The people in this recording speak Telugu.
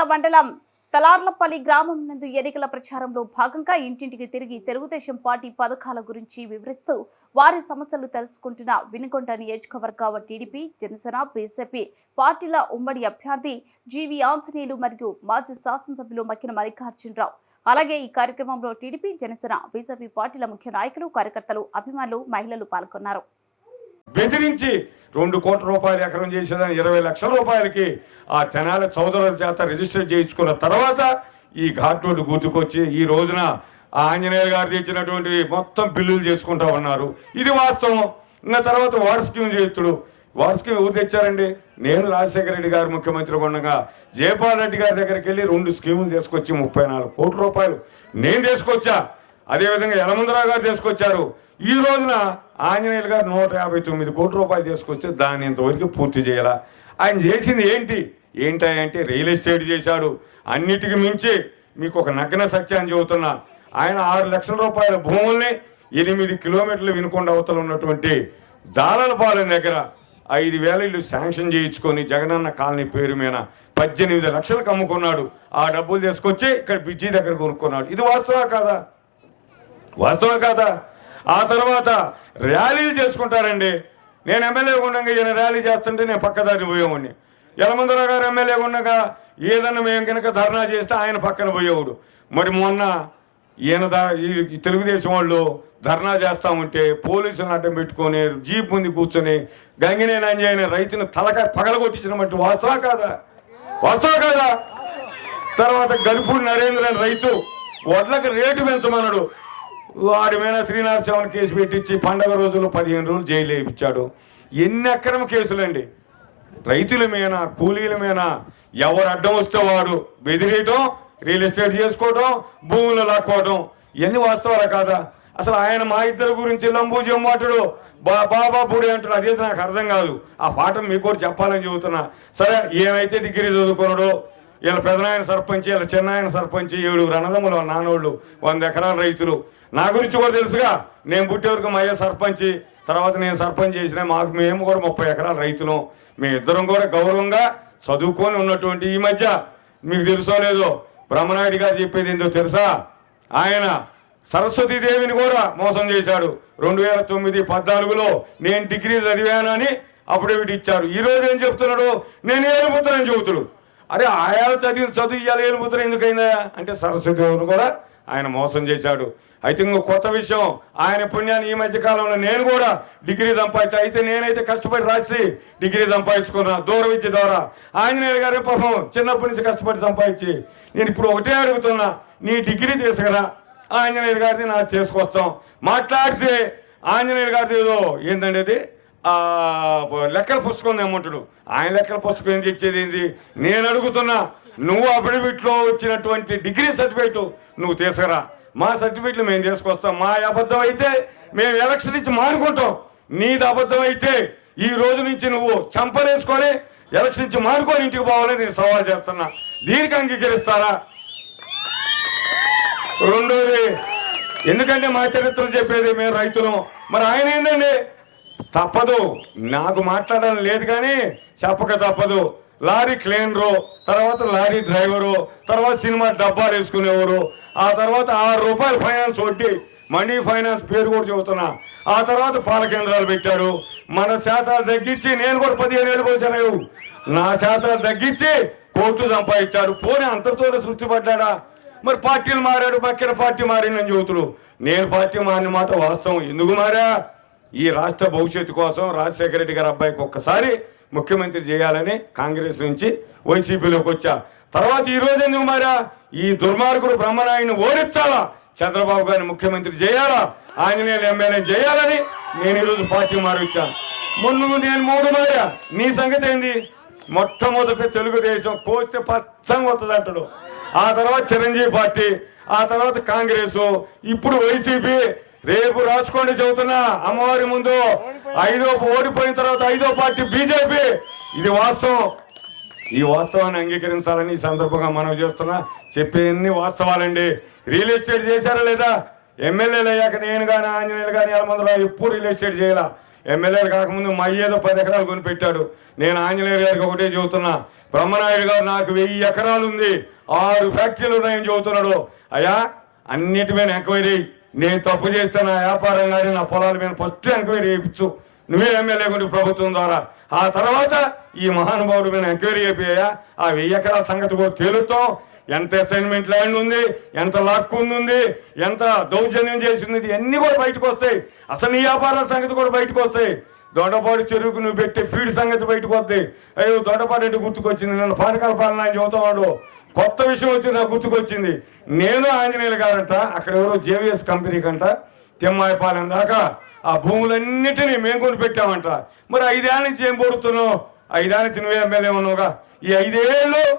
మాచర్ల మండలం తలార్లపల్లి గ్రామం నందు ఎన్నికల ప్రచారంలో భాగంగా ఇంటింటికి తిరిగి తెలుగుదేశం పార్టీ పథకాల గురించి వివరిస్తూ వారి సమస్యలు తెలుసుకుంటున్న వినుకొండ నియోజకవర్గ టీడీపీ జనసేన బీజేపీ పార్టీల ఉమ్మడి అభ్యర్థి జీవి ఆంజనేయులు మరియు మాజీ శాసనసభ్యులు మక్కిన మల్లికార్జునరావు. అలాగే ఈ కార్యక్రమంలో టీడీపీ జనసేన బీజేపీ పార్టీల ముఖ్య నాయకులు కార్యకర్తలు అభిమానులు మహిళలు పాల్గొన్నారు. బెదిరించి 2 కోట్ల రూపాయలు ఎకరం చేసేదాన్ని 20 లక్షల రూపాయలకి ఆ తెనాలి సోదరుల చేత రిజిస్టర్ చేయించుకున్న తర్వాత ఈ ఘాట్ రోడ్డు గుర్తుకొచ్చి ఈ రోజున ఆ ఆంజనేయ గారు తెచ్చినటువంటి మొత్తం బిల్లులు చేసుకుంటా ఉన్నారు. ఇది వాస్తవం. ఇంకా తర్వాత వాటర్ స్కీమ్ చేస్తుడు. వాటర్ స్కీమ్ ఎవరు తెచ్చారండి? నేను రాజశేఖర రెడ్డి గారు ముఖ్యమంత్రి ఉండగా జయపాల్ రెడ్డి గారి దగ్గరికి వెళ్ళి 2 స్కీములు తీసుకొచ్చి 34 కోట్ల రూపాయలు నేను తీసుకొచ్చా. అదేవిధంగా యలమందరావు గారు తీసుకొచ్చారు. ఈ రోజున ఆంజనేయులు గారు 159 కోట్ల రూపాయలు తీసుకొస్తే దాన్ని ఇంతవరకు పూర్తి చేయాల. ఆయన చేసింది ఏంటంటే రియల్ ఎస్టేట్ చేశాడు. అన్నిటికి మించి మీకు ఒక నగ్న సత్యాన్ని చెబుతున్నా, ఆయన 6 లక్షల రూపాయల భూముల్ని 8 కిలోమీటర్లు వినుకొండ అవతల ఉన్నటువంటి జాలలపాలెం దగ్గర 5,000 ఇల్లు శాంక్షన్ చేయించుకొని జగనన్న కాలనీ పేరు మీద 18 లక్షలకు అమ్ముకున్నాడు. ఆ డబ్బులు తీసుకొచ్చి ఇక్కడ బిజ్జీ దగ్గర కొనుక్కున్నాడు. ఇది వాస్తవా కాదా? ఆ తర్వాత ర్యాలీలు చేసుకుంటారండి. నేను ఎమ్మెల్యే ఉండగా ఈయన ర్యాలీ చేస్తుంటే నేను పక్కదారి పోయేవాడిని. యలమందరావు గారు ఎమ్మెల్యే ఉండగా ఏదన్నా మేము కనుక ధర్నా చేస్తే ఆయన పక్కన పోయేవాడు. మరి మొన్న ఈయన ఈ తెలుగుదేశం వాళ్ళు ధర్నా చేస్తూ ఉంటే పోలీసులను అడ్డం పెట్టుకొని జీప్ ముందు కూర్చొని గంగినేని అంజయ్య రైతును తలకాయ పగలగొట్టించినట్టు వాస్తవా కాదా? తర్వాత గలుపూడి నరేంద్ర రైతు వడ్లకు రేటు పెంచమన్నాడు. వాడి మీద 307 కేసు పెట్టించి పండగ రోజుల్లో 15 రోజులు జైలు వేయించాడు. ఎన్ని అక్రమ కేసులండి! రైతుల మీద, కూలీల మీద ఎవరు అడ్డం వస్తే వాడు బెదిరియటం, రియల్ ఎస్టేట్ చేసుకోవడం, భూములు లాక్కోవడం, ఇవన్నీ వాస్తవాలా కాదా? అసలు ఆయన మా ఇద్దరు గురించి లంబూజం మాట్లాడు బాబా పూడి అంటాడు. అదైతే నాకు అర్థం కాదు. ఆ పాట మీకు కూడా చెప్పాలని చెబుతున్నా. సరే, ఏమైతే డిగ్రీ చదువుకున్నాడో, వీళ్ళ పెదనాయన సర్పంచ్, వీళ్ళ చిన్నాయన సర్పంచ్, 7 అన్నదమ్ములు నాన్నోళ్ళు 100 ఎకరాల రైతులు. నా గురించి కూడా తెలుసుగా. నేను పుట్టే వరకు మా అయ్య సర్పంచ్, తర్వాత నేను సర్పంచ్ చేసిన మేము కూడా 30 ఎకరాల రైతులు. మేమిద్దరం కూడా గౌరవంగా చదువుకొని ఉన్నటువంటి ఈ మధ్య మీకు తెలుసో లేదో బ్రహ్మనాయుడు గారు చెప్పేది ఏందో తెలుసా? ఆయన సరస్వతీదేవిని కూడా మోసం చేశాడు. 2009-14లో నేను డిగ్రీ చదివానని అఫిడవిట్ ఇచ్చారు. ఈరోజు ఏం చెప్తున్నాడు? నేను ఏలుపుత్రని చెబుతుడు. అరే, ఆయాలు చదువు ఇవ్వాలి, ఏలుపుత్రం ఎందుకైందా అంటే సరస్వతీదేవిని కూడా ఆయన మోసం చేశాడు. అయితే ఇంకో కొత్త విషయం, ఆయన పుణ్యాన్ని ఈ మధ్య కాలంలో నేను కూడా డిగ్రీ సంపాదించా. అయితే నేనైతే కష్టపడి రాసి డిగ్రీ సంపాదించుకున్నా దూర విద్య ద్వారా. ఆంజనేయులు గారే పాపం చిన్నప్పటి నుంచి కష్టపడి సంపాదించి, నేను ఇప్పుడు ఒకటే అడుగుతున్నా, నీ డిగ్రీ తీసుకురా, ఆంజనేయులు గారిది నాకు చేసుకొస్తాం. మాట్లాడితే ఆంజనేయులు గారిది ఏదో ఏంటంటే అది లెక్కల పుస్తకం ఏమంటాడు. ఆయన లెక్కల పుస్తకం ఏం తెచ్చేది ఏంది? నేను అడుగుతున్నా, నువ్వు అఫిడవిట్లో వచ్చినటువంటి డిగ్రీ సర్టిఫికేట్ నువ్వు తీసుకురా. మా సర్టిఫికెట్లు మేము తీసుకొస్తాం. మా అబద్ధం అయితే మేము ఎలక్షన్ నుంచి మానుకుంటాం. నీది అబద్ధం అయితే ఈ రోజు నుంచి నువ్వు చంపలేసుకొని ఎలక్షన్ నుంచి మానుకొని ఇంటికి పోవాలని నేను సవాల్ చేస్తున్నా. దీనికి అంగీకరిస్తారా? రెండోది, ఎందుకంటే మా చరిత్రలు చెప్పేది మేము రైతులు. మరి ఆయన ఏంటండి? తప్పదు, నాకు మాట్లాడాలని లేదు కానీ చెప్పక తప్పదు. లారీ క్లీనరు, తర్వాత లారీ డ్రైవరు, తర్వాత సినిమా డబ్బాలు వేసుకునేవారు, ఆ తర్వాత 6 రూపాయలు ఫైనాన్స్ వడ్డీ, మనీ ఫైనాన్స్ పేరు కూడా చెబుతున్నా. ఆ తర్వాత పాల కేంద్రాలు పెట్టాడు. మన శాతాలు తగ్గించి, నేను కూడా 15 ఏళ్ళు పోసాను, నా శాతాలు తగ్గించి కోర్టు సంపాదించాడు. పోనీ అంతటితో తృప్తి పడ్డా? మరి పార్టీలు మారాడు, పక్కన పార్టీ మారిందని చెబుతుడు. నేను పార్టీ మారిన మాట వాస్తవం. ఎందుకు మారా? ఈ రాష్ట్ర భవిష్యత్తు కోసం రాజశేఖర రెడ్డి గారి అబ్బాయికి ఒక్కసారి ముఖ్యమంత్రి చేయాలని కాంగ్రెస్ నుంచి వైసీపీలోకి వచ్చా. తర్వాత ఈ రోజు ఎందుకు మారా? ఈ దుర్మార్గుడు బ్రహ్మనాయుడిని ఓడించాలా, చంద్రబాబు గారిని ముఖ్యమంత్రి చేయాలా, ఆంజనేయులు ఎమ్మెల్యే చేయాలని నేను ఈరోజు పార్టీ మారొచ్చా. ముందు నేను 3 మారా. నీ సంగతి ఏంది? మొట్టమొదట తెలుగుదేశం కోస్తే పచ్చంగా వస్తుంది అంటాడు. ఆ తర్వాత చిరంజీవి పార్టీ, ఆ తర్వాత కాంగ్రెస్, ఇప్పుడు వైసీపీ. రేపు రాసుకోండి చెబుతున్నా, అమ్మవారి ముందు ఓడిపోయిన తర్వాత 5వ పార్టీ బీజేపీ. ఇది వాస్తవం. ఈ వాస్తవాన్ని అంగీకరించాలని ఈ సందర్భంగా మనం చేస్తున్నా. చెప్పేన్ని వాస్తవాలండి. రియల్ ఎస్టేట్ చేశారా లేదా? ఎమ్మెల్యేలు అయ్యాక నేను కానీ ఆంజనేయులు కానీ యలమందరావు ఎప్పుడు రియల్ ఎస్టేట్ చేయాల. ఎమ్మెల్యేలు కాకముందు మా ఏదో 10 ఎకరాలు కొనిపెట్టాడు. నేను ఆంజనేయులు గారికి ఒకటే చెబుతున్నా, బ్రహ్మనాయుడు గారు నాకు 1000 ఎకరాలు ఉంది, 6 ఫ్యాక్టరీలు ఉన్నాయని చెబుతున్నాడు. అయ్యా, అన్నిటి మీద ఎంక్వైరీ, నేను తప్పు చేస్తే నా వ్యాపారం కానీ నా పొలాల మీద ఫస్ట్ ఎంక్వైరీ చేయించు, నువ్వే ఎమ్మెల్యే కొట్టి ప్రభుత్వం ద్వారా. ఆ తర్వాత ఈ మహానుభావుడి మీద ఎంక్వైరీ అయిపోయా ఆ 1000 ఎకరాల సంగతి కూడా తేలుతాం. ఎంత అసైన్మెంట్ ల్యాండ్ ఉంది, ఎంత లాక్కు ఉంది, ఎంత దౌర్జన్యం చేసింది, ఇవన్నీ కూడా బయటకు వస్తాయి. అసలు నీ వ్యాపారాల సంగతి కూడా బయటకు వస్తాయి. దొండపాడు చెరువుకు నువ్వు పెట్టే ఫీడ్ సంగతి బయటకు వస్తాయి. అయ్యో, దొండపాడు అంటే గుర్తుకొచ్చింది, నన్ను పానకాల పాలన అని చెబుతావాడు. కొత్త విషయం వచ్చి నాకు గుర్తుకొచ్చింది. నేను ఆంజనేయులు గారంట అక్కడ ఎవరో జేవిఎస్ కంపెనీ కంట తిమ్మాయిపాలెం దాకా ఆ భూములన్నిటినీ మేము కొని పెట్టామంట. మరి 5 ఏళ్ళ నుంచి ఏం పొడుతున్నావు? 5 ఏళ్ళ నుంచి నువ్వే ఎమ్మెల్యే ఉన్నావుగా. ఈ 5 ఏళ్ళు